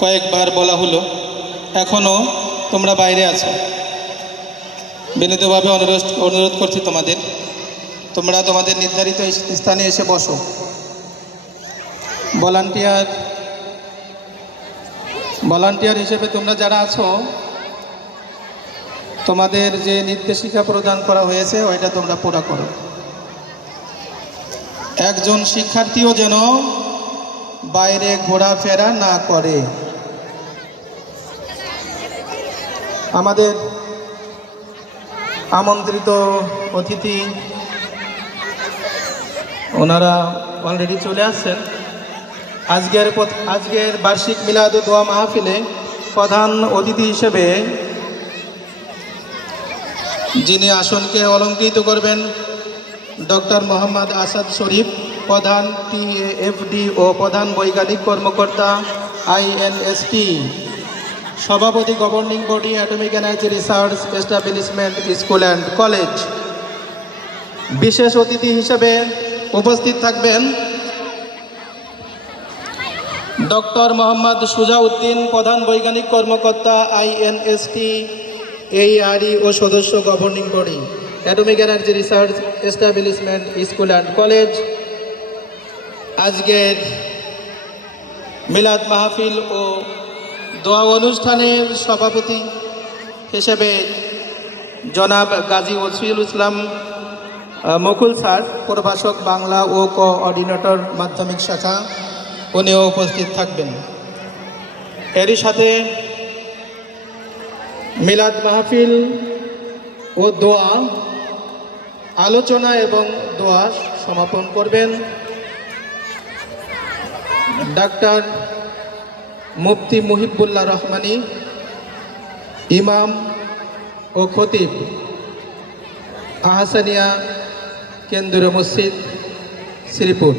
কয়েকবার বলা হলো, এখনও তোমরা বাইরে আছো। বিনীতভাবে অনুরোধ করছি তোমরা তোমাদের নির্ধারিত স্থানে এসে বসো। ভলান্টিয়ার হিসেবে তোমরা যারা আছো, তোমাদের যে নির্দেশিকা প্রদান করা হয়েছে ওইটা তোমরা পুরা করো। একজন শিক্ষার্থীও যেন বাইরে ঘোরাফেরা না করে। আমাদের আমন্ত্রিত অতিথি ওনারা অলরেডি চলে আসছেন। আজকের বার্ষিক মিলাদ ও দোয়া মাহফিলে প্রধান অতিথি হিসেবে যিনি আসনকে অলঙ্কৃত করবেন, ডক্টর মোহাম্মদ আসাদ শরীফ, প্রধান টিএএফডি ও প্রধান বৈজ্ঞানিক কর্মকর্তা আইএনএসটি, সভাপতি governing body atomic energy research establishment school and college. বিশেষ অতিথি হিসেবে উপস্থিত থাকবেন ডক্টর মোহাম্মদ সুজাউদ্দিন, প্রধান বৈজ্ঞানিক কর্মকর্তা আইএনএসটি এইআরই ও সদস্য governing body atomic energy research establishment school and college. আজকের মিলাদ মাহফিল ও দোয়া অনুষ্ঠানের সভাপতি হিসেবে জনাব গাজী ওসিউল ইসলাম মুকুল স্যার, প্রভাষক বাংলা ও কোঅর্ডিনেটর মাধ্যমিক শাখা, উনিও উপস্থিত থাকবেন। এরই সাথে মিলাদ মাহফিল ও দোয়া আলোচনা এবং দোয়া সমাপন করবেন ডাক্তার মুফতি মুহিবুল্লাহ রহমানী, ইমাম ও খতিব, আহসানিয়া কেন্দ্রীয় মসজিদ, শ্রীপুর।